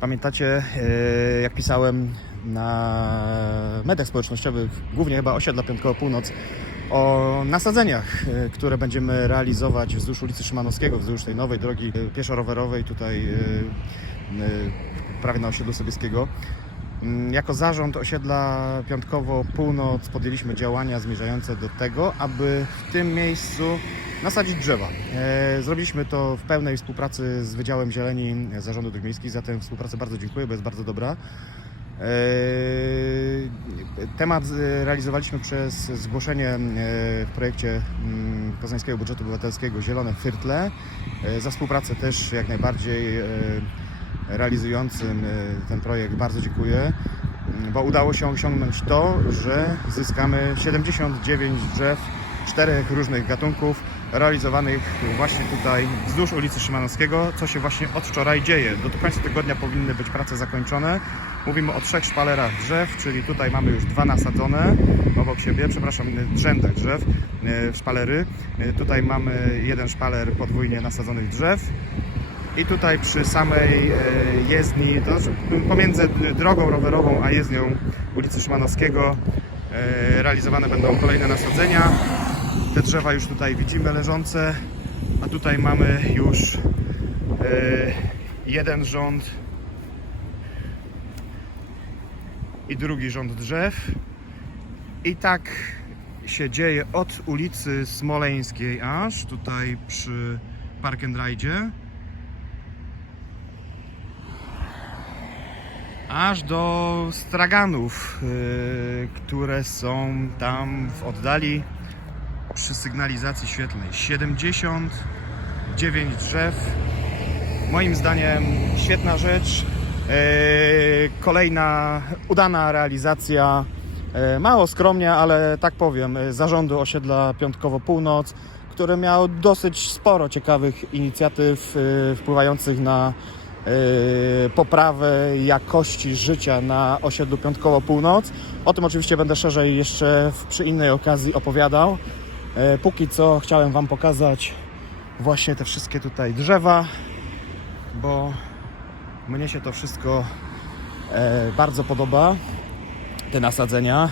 Pamiętacie, e, jak pisałem na mediach społecznościowych, głównie chyba osiedla Piątkowo Północ, o nasadzeniach, e, które będziemy realizować wzdłuż ulicy Szymanowskiego, wzdłuż tej nowej drogi e, pieszo-rowerowej tutaj prawie na osiedlu Sobieskiego. Mm, Jako zarząd osiedla Piątkowo Północ podjęliśmy działania zmierzające do tego, aby w tym miejscu nasadzić drzewa. E, Zrobiliśmy to w pełnej współpracy z Wydziałem Zieleni Zarządu Dróg Miejskich. Za tę współpracę bardzo dziękuję, bo jest bardzo dobra. E, Temat e, realizowaliśmy przez zgłoszenie w projekcie mm, Poznańskiego Budżetu Obywatelskiego Zielone Firtle. Za współpracę też jak najbardziej realizującym e, ten projekt bardzo dziękuję, m, bo udało się osiągnąć to, że zyskamy 79 drzew czterech różnych gatunków realizowanych właśnie tutaj wzdłuż ulicy Szymanowskiego, co się właśnie od wczoraj dzieje. Do końca tygodnia powinny być prace zakończone. Mówimy o trzech szpalerach drzew, czyli tutaj mamy już dwa nasadzone obok siebie, przepraszam, drzędach drzew, e, szpalery. Tutaj mamy jeden szpaler podwójnie nasadzonych drzew. I tutaj przy samej e, jezdni, to znaczy pomiędzy drogą rowerową a jezdnią ulicy Szymanowskiego e, realizowane będą kolejne nasadzenia. Te drzewa już tutaj widzimy leżące, a tutaj mamy już e, jeden rząd i drugi rząd drzew. I tak się dzieje od ulicy Smoleńskiej aż tutaj przy Park and Ride. Aż do straganów, yy, które są tam w oddali przy sygnalizacji świetlnej. 79 drzew. Moim zdaniem świetna rzecz. Yy, Kolejna udana realizacja. yy, Mało skromnie, ale tak powiem, zarządu osiedla Piątkowo Północ, który miał dosyć sporo ciekawych inicjatyw wpływających na poprawę jakości życia na osiedlu Piątkowo Północ. O tym oczywiście będę szerzej jeszcze przy innej okazji opowiadał. Yy, Póki co chciałem Wam pokazać właśnie te wszystkie tutaj drzewa, bo mnie się to wszystko e, bardzo podoba, te nasadzenia.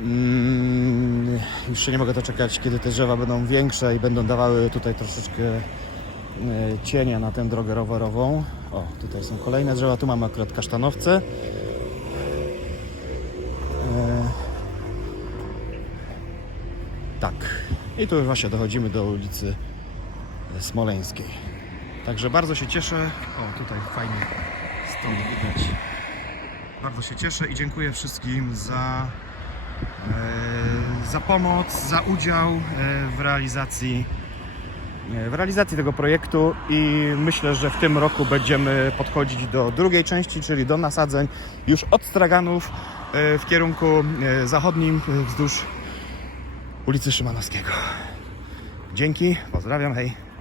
Mm, się nie mogę doczekać, kiedy te drzewa będą większe i będą dawały tutaj troszeczkę cienia na tę drogę rowerową. O, tutaj są kolejne drzewa, tu mamy akurat kasztanowce. E, tak. I tu już właśnie dochodzimy do ulicy Smoleńskiej. Także bardzo się cieszę. O, tutaj fajnie stąd widać. Bardzo się cieszę i dziękuję wszystkim za, e, za pomoc, za udział e, w realizacji e, w realizacji tego projektu i myślę, że w tym roku będziemy podchodzić do drugiej części, czyli do nasadzeń już od straganów e, w kierunku e, zachodnim e, wzdłuż ulicy Szymanowskiego. Dzięki, pozdrawiam, hej.